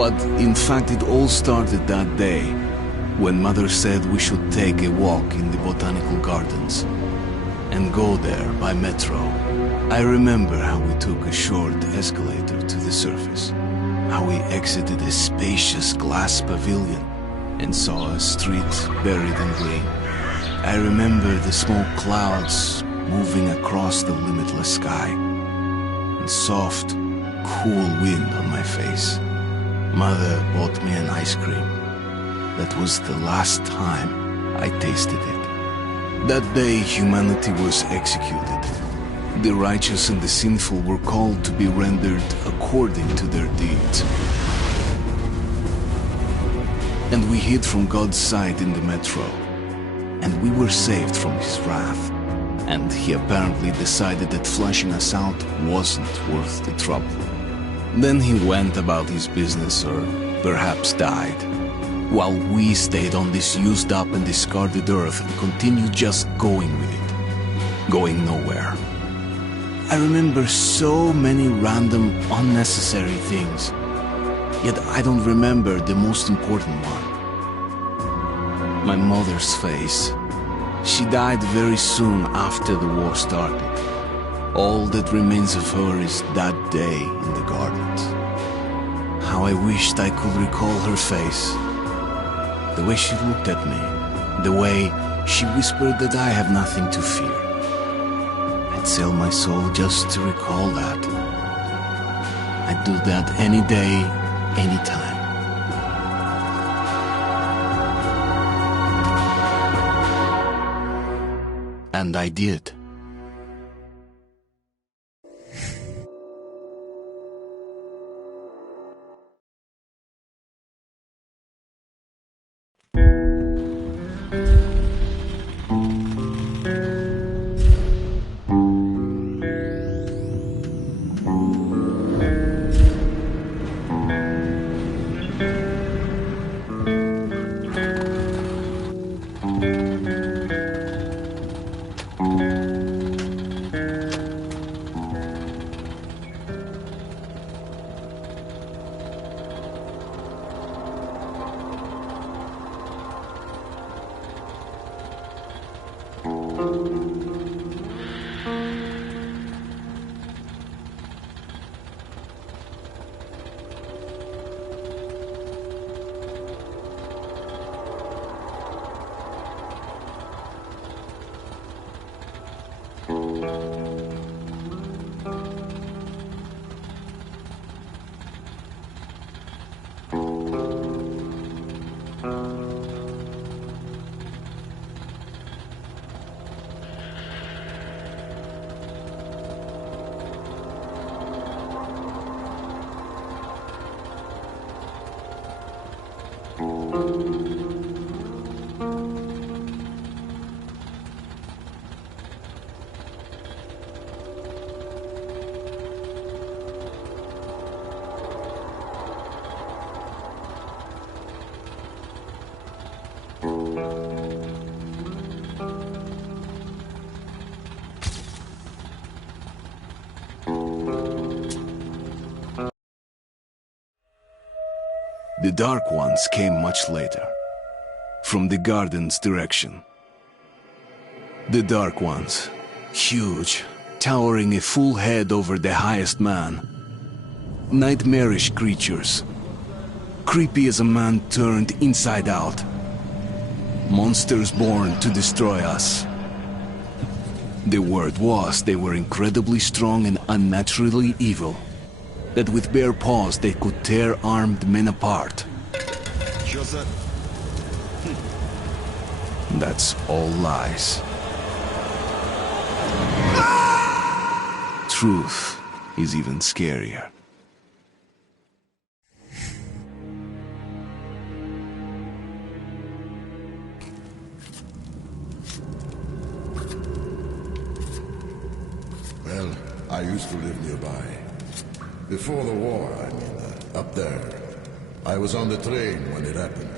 But in fact, it all started that day, when Mother said we should take a walk in the botanical gardens and go there by metro. I remember how we took a short escalator to the surface, how we exited a spacious glass pavilion and saw a street buried in green. I remember the smoke clouds moving across the limitless sky, and soft, cool wind on my face. Mother bought me an ice cream. That was the last time I tasted it. That day, humanity was executed. The righteous and the sinful were called to be rendered according to their deeds. And we hid from God's sight in the metro. And we were saved from his wrath. And he apparently decided that flashing us out wasn't worth the trouble. Then he went about his business, or perhaps died, while we stayed on this used up and discarded earth and continued just going with it, going nowhere. I remember so many random, unnecessary things, yet I don't remember the most important one. My mother's face. She died very soon after the war started. All that remains of her is that day in the gardens. How I wished I could recall her face. The way she looked at me. The way she whispered that I have nothing to fear. I'd sell my soul just to recall that. I'd do that any day, any time. And I did. The Dark Ones came much later, from the garden's direction. The Dark Ones, huge, towering a full head over the highest man. Nightmarish creatures, creepy as a man turned inside out. Monsters born to destroy us. The word was they were incredibly strong and unnaturally evil. That with bare paws they could tear armed men apart. That's all lies. Truth is even scarier. Well, I used to live nearby. Before the war, I mean, up there. I was on the train when it happened.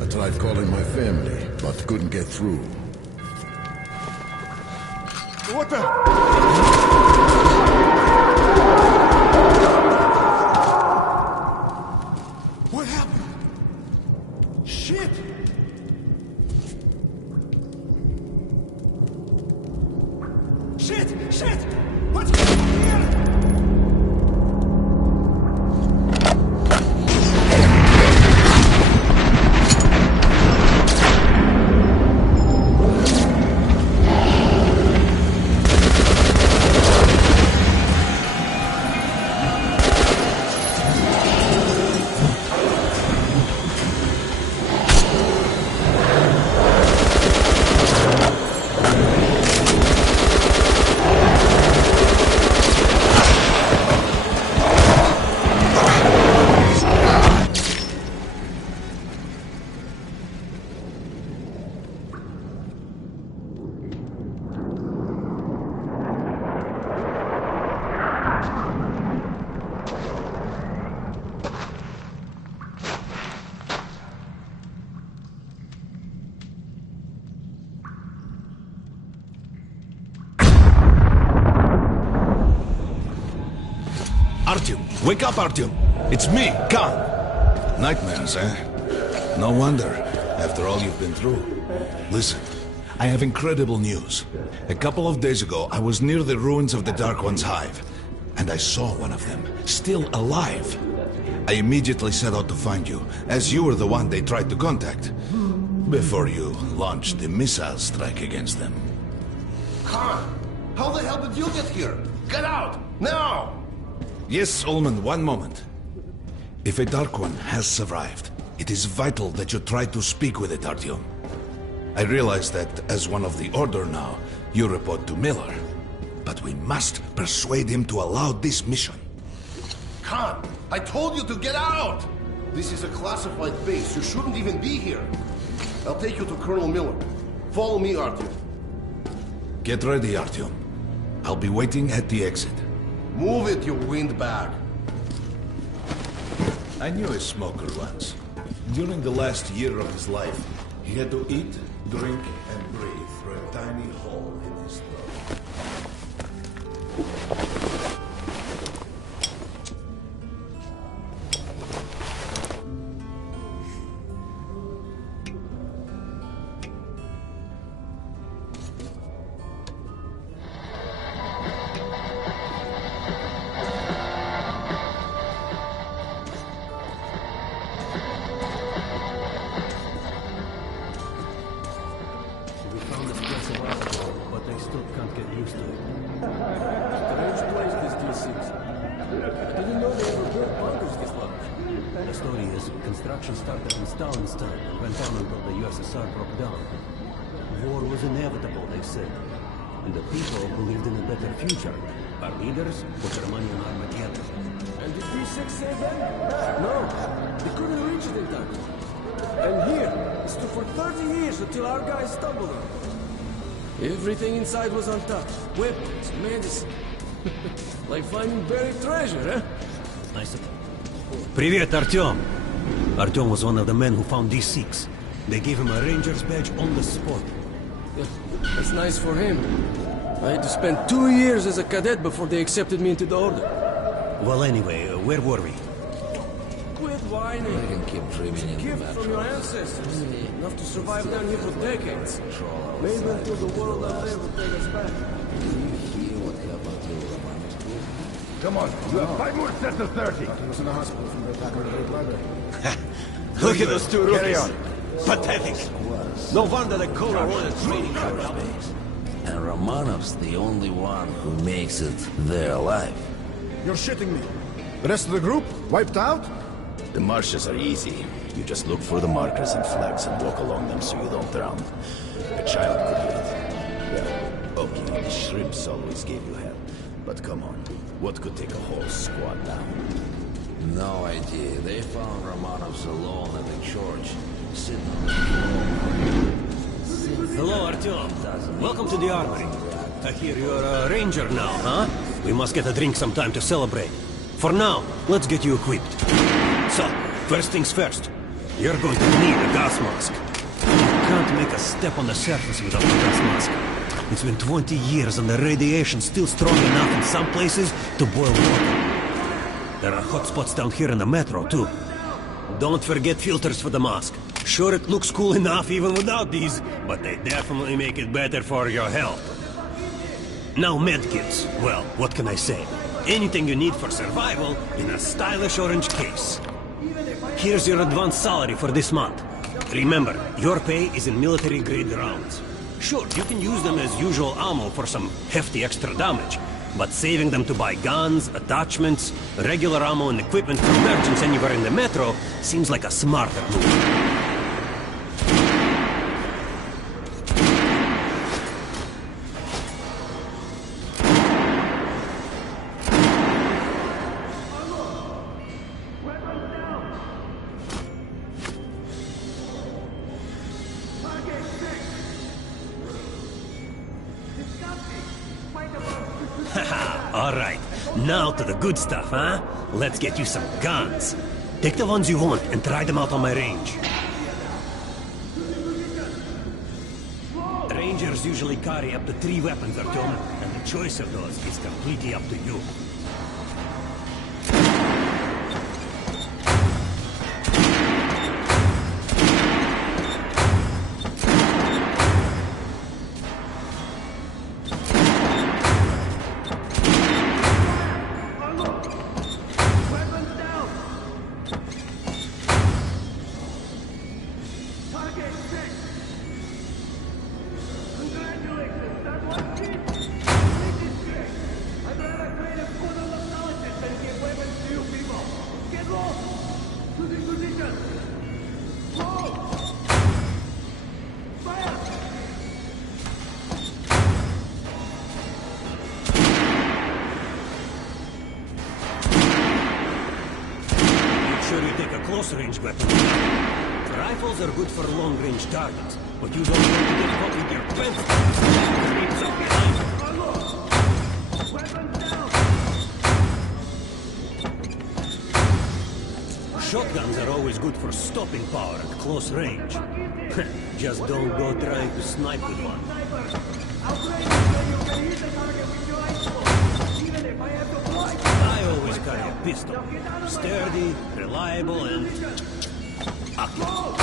I tried calling my family, but couldn't get through. What the? Shit! What's going on here? Artyom! Wake up, Artyom! It's me, Khan! Nightmares, eh? No wonder, after all you've been through. Listen, I have incredible news. A couple of days ago, I was near the ruins of the Dark One's hive, and I saw one of them, still alive. I immediately set out to find you, as you were the one they tried to contact, before you launched the missile strike against them. Khan, how the hell did you get here? Get out, now! Yes, Ullman, one moment. If a Dark One has survived, it is vital that you try to speak with it, Artyom. I realize that, as one of the Order now, you report to Miller. But we must persuade him to allow this mission. Khan, I told you to get out! This is a classified base. You shouldn't even be here. I'll take you to Colonel Miller. Follow me, Artyom. Get ready, Artyom. I'll be waiting at the exit. Move it, you windbag. I knew a smoker once. During the last year of his life, he had to eat, drink, and breathe through a tiny hole in his throat. Construction started in Stalin's time and went on until the USSR broke down. War was inevitable, they said. And the people believed in a better future. Our leaders put their money on Armageddon. And did V6 save them? No, they couldn't reach it in time. And here, it stood for 30 years until our guys stumbled on it. Everything inside was untouched. Weapons, medicine. Like finding buried treasure, eh? Nice. Привет, Артем! Artyom was one of the men who found D6. They gave him a ranger's badge on the spot. Yeah, that's nice for him. I had to spend 2 years as a cadet before they accepted me into the Order. Well, anyway, where were we? Quit whining. I can keep dreaming in the Gift metro. from your ancestors. Enough to survive down here for decades. Maybe until the world out there will take us back. Hear what happened to Romanov's group? Come on, you have 5 more sets of 30. He was in the hospital from the attack on the Great Library. Look at those two Carry rookies! on. Pathetic! No wonder the Kohler wanted training camp. And Romanov's the only one who makes it there alive. You're shitting me. The rest of the group wiped out? The marshes are easy. You just look for the markers and flags and walk along them so you don't drown. A child could do it. Yeah, okay, the shrimps always gave you hell. But come on, what could take a whole squad down? No idea. They found Romanov's alone at the church, sitting on the floor. Hello, Artyom. Welcome to the armory. I hear you're a ranger now, huh? We must get a drink sometime to celebrate. For now, let's get you equipped. So, first things first. You're going to need a gas mask. You can't make a step on the surface without a gas mask. It's been 20 years and the radiation's still strong enough in some places to boil water. There are hot spots down here in the metro, too. Don't forget filters for the mask. Sure, it looks cool enough even without these, but they definitely make it better for your health. Now medkits. Well, what can I say? Anything you need for survival in a stylish orange case. Here's your advance salary for this month. Remember, your pay is in military-grade rounds. Sure, you can use them as usual ammo for some hefty extra damage, but saving them to buy guns, attachments, regular ammo and equipment for merchants anywhere in the metro seems like a smarter move. Alright, now to the good stuff, huh? Let's get you some guns. Take the ones you want and try them out on my range. Rangers usually carry up to 3 weapons, Artyom, and the choice of those is completely up to you. Close-range weapons. Rifles are good for long-range targets, but you don't want to get caught with your pants streams up behind you. Shotguns are always good for stopping power at close range. Just don't go trying to snipe with one. I always carry a pistol. Sturdy, reliable, and accurate.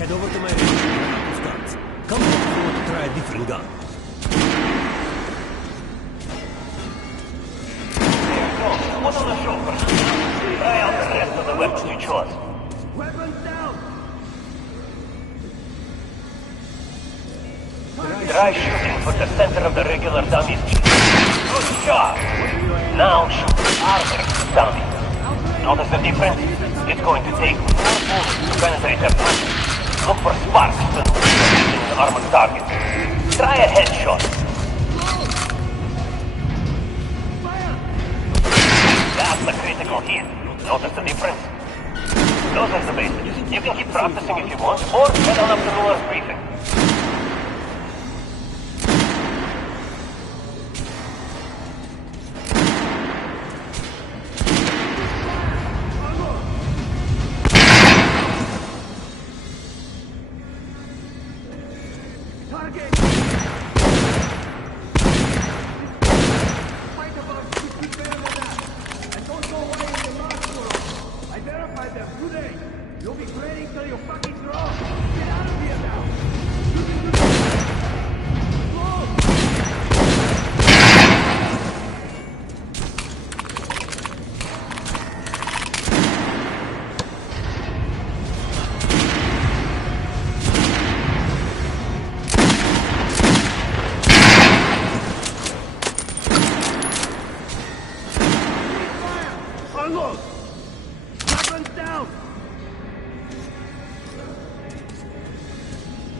Head over to my range and starts. Come back if you want to try a different gun. What on the shoulder? Try out the rest of the weapons you chose. Weapons down! Try shooting for the center of the regular dummies. Good job! Now shoot the armor dummy. Notice the difference? It's going to take more bullets to penetrate their punches. Look for sparks and in armored targets. Try a headshot. That's the critical hit. Notice the difference? Those are the basics. You can keep practicing if you want, or head on up to Miller's briefing. Unload! Weapons down!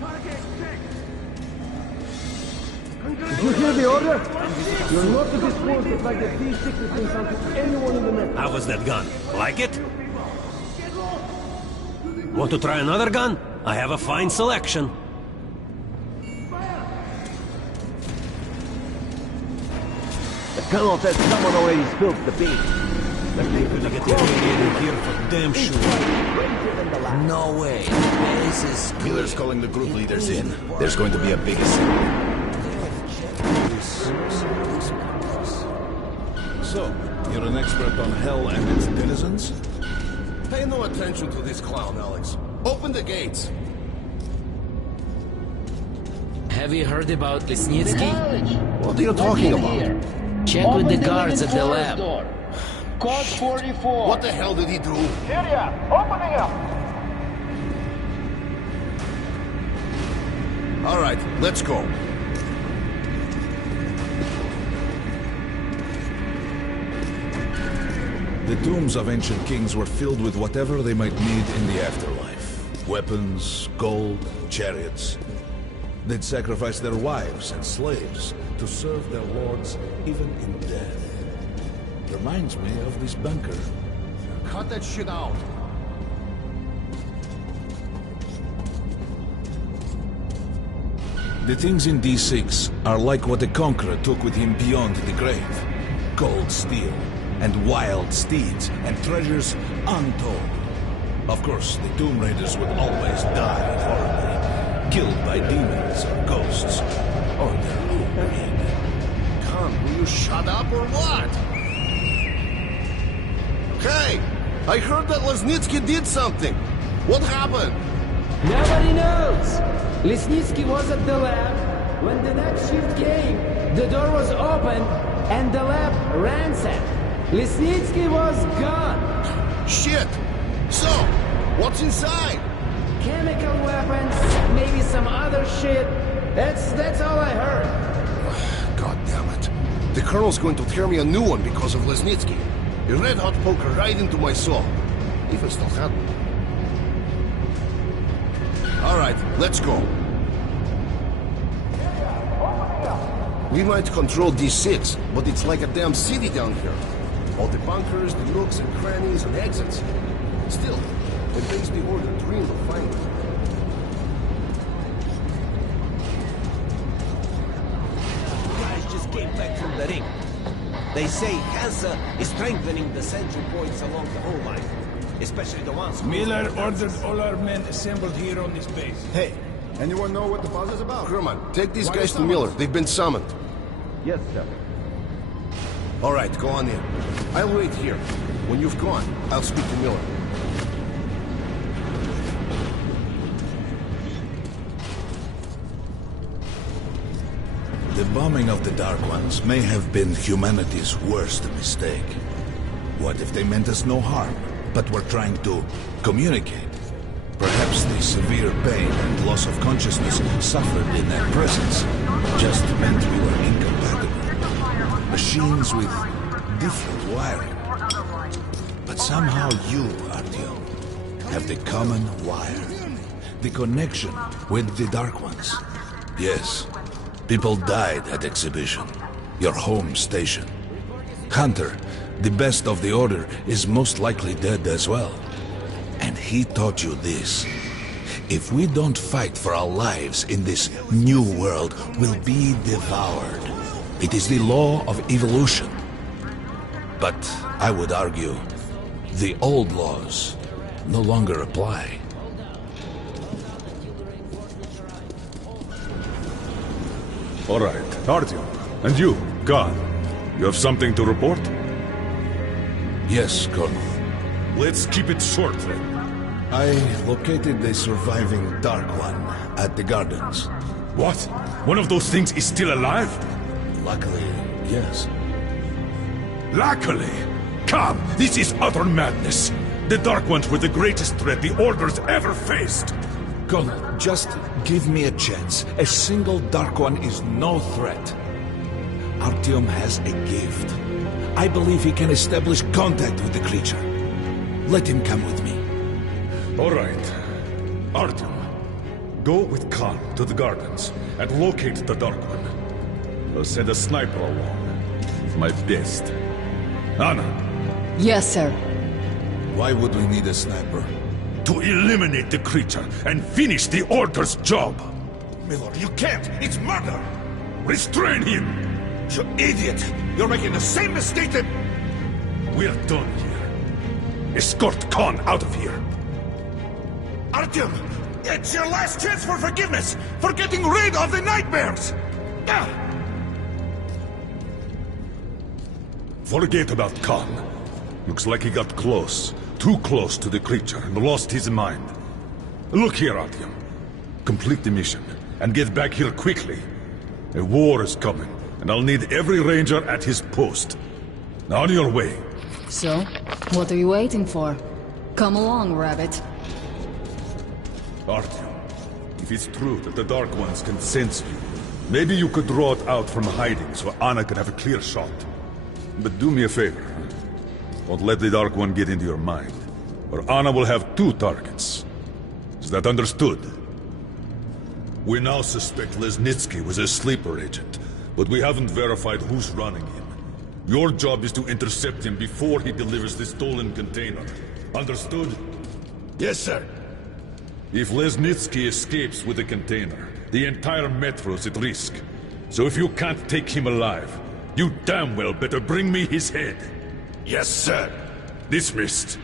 Target checked! Did you hear the order? You're not to dispose it like the D6 has been sent to anyone in the net. How was that gun? Like it? Want to try another gun? I have a fine selection. The colonel says someone already spilled the beans. Gonna get the radiator here for damn sure. No way. The base is Miller's calling the group leaders in. There's going to be a big assembly. So, you're an expert on hell and its denizens? Pay no attention to this clown, Alex. Open the gates. Have you heard about Lesnitsky? What are you talking about? Check with the guards at the lab. Code 44. What the hell did he do? Syria, opening up. All right, let's go. The tombs of ancient kings were filled with whatever they might need in the afterlife. Weapons, gold, chariots. They'd sacrifice their wives and slaves to serve their lords even in death. Reminds me of this bunker. Cut that shit out. The things in D6 are like what the Conqueror took with him beyond the grave. Gold steel, and wild steeds, and treasures untold. Of course, the Tomb Raiders would always die horribly, killed by demons or ghosts, or their own greed. Come, will you shut up or what? Hey, I heard that Lesnitsky did something. What happened? Nobody knows. Lesnitsky was at the lab. When the next shift came, the door was open and the lab ransacked. Lesnitsky was gone. Shit! So, what's inside? Chemical weapons, maybe some other shit. That's all I heard. God damn it. The Colonel's going to tear me a new one because of Lesnitsky. A red-hot poker right into my soul. If I still had one. All right, let's go. We might control D6, but it's like a damn city down here. All the bunkers, the nooks and crannies and exits. Still, it makes the Order dream of finding it. Guys just came back from the ring. They say Hansa is strengthening the central points along the whole line. Especially the ones... Miller ordered all our men assembled here on this base. Hey, anyone know what the buzz is about? Herman, take these guys to Miller. They've been summoned. Yes, sir. All right, go on in. I'll wait here. When you've gone, I'll speak to Miller. The bombing of the Dark Ones may have been humanity's worst mistake. What if they meant us no harm, but were trying to communicate? Perhaps the severe pain and loss of consciousness suffered in their presence just meant we were incompatible. Machines with different wiring. But somehow you, Artyom, have the common wire. The connection with the Dark Ones. Yes, people died at Exhibition, your home station. Hunter, the best of the Order, is most likely dead as well. And he taught you this. If we don't fight for our lives in this new world, we'll be devoured. It is the law of evolution. But I would argue, the old laws no longer apply. All right, Artyom. And you, God, you have something to report? Yes, Colonel. Let's keep it short, then. I located the surviving Dark One at the gardens. What? One of those things is still alive? Luckily, yes. Luckily? Come, this is utter madness. The Dark Ones were the greatest threat the Order's ever faced. Colonel, just give me a chance. A single Dark One is no threat. Artyom has a gift. I believe he can establish contact with the creature. Let him come with me. All right. Artyom, go with Khan to the gardens and locate the Dark One. I'll send a sniper along. My best. Anna. Yes, sir. Why would we need a sniper? To eliminate the creature and finish the Order's job. Miller, you can't! It's murder! Restrain him! You idiot! You're making the same mistake that... We're done here. Escort Khan out of here. Artyom! It's your last chance for forgiveness! For getting rid of the nightmares! Forget about Khan. Looks like he got close. Too close to the creature and lost his mind. Look here, Artyom. Complete the mission and get back here quickly. A war is coming, and I'll need every ranger at his post. Now on your way. So, what are you waiting for? Come along, Rabbit. Artyom, if it's true that the Dark Ones can sense you, maybe you could draw it out from hiding so Anna can have a clear shot. But do me a favor. Don't let the Dark One get into your mind, or Anna will have 2 targets. Is that understood? We now suspect Lesnitsky was a sleeper agent, but we haven't verified who's running him. Your job is to intercept him before he delivers the stolen container. Understood? Yes, sir. If Lesnitsky escapes with the container, the entire metro's at risk. So if you can't take him alive, you damn well better bring me his head. Yes, sir. Dismissed.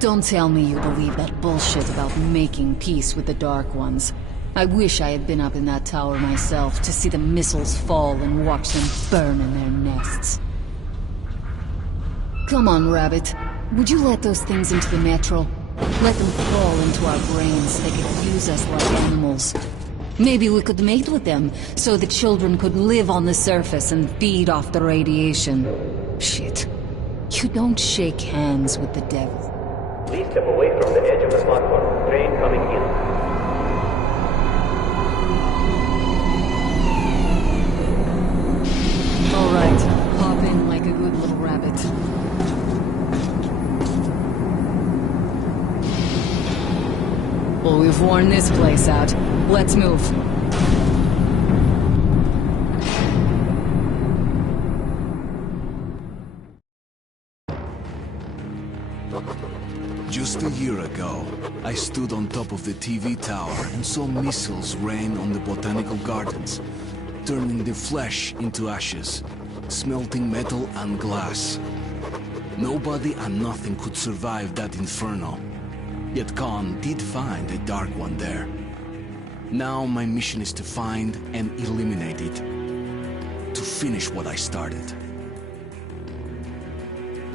Don't tell me you believe that bullshit about making peace with the Dark Ones. I wish I had been up in that tower myself to see the missiles fall and watch them burn in their nests. Come on, Rabbit. Would you let those things into the metro? Let them crawl into our brains so they could use us like animals. Maybe we could mate with them, so the children could live on the surface and feed off the radiation. Shit. You don't shake hands with the devil. Please step away from the edge of the platform. Train coming in. All right, hop in like a good little rabbit. Well, we've worn this place out. Let's move. Just a year ago, I stood on top of the TV tower and saw missiles rain on the botanical gardens, turning the flesh into ashes, smelting metal and glass. Nobody and nothing could survive that inferno. Yet Khan did find a Dark One there. Now my mission is to find and eliminate it. To finish what I started.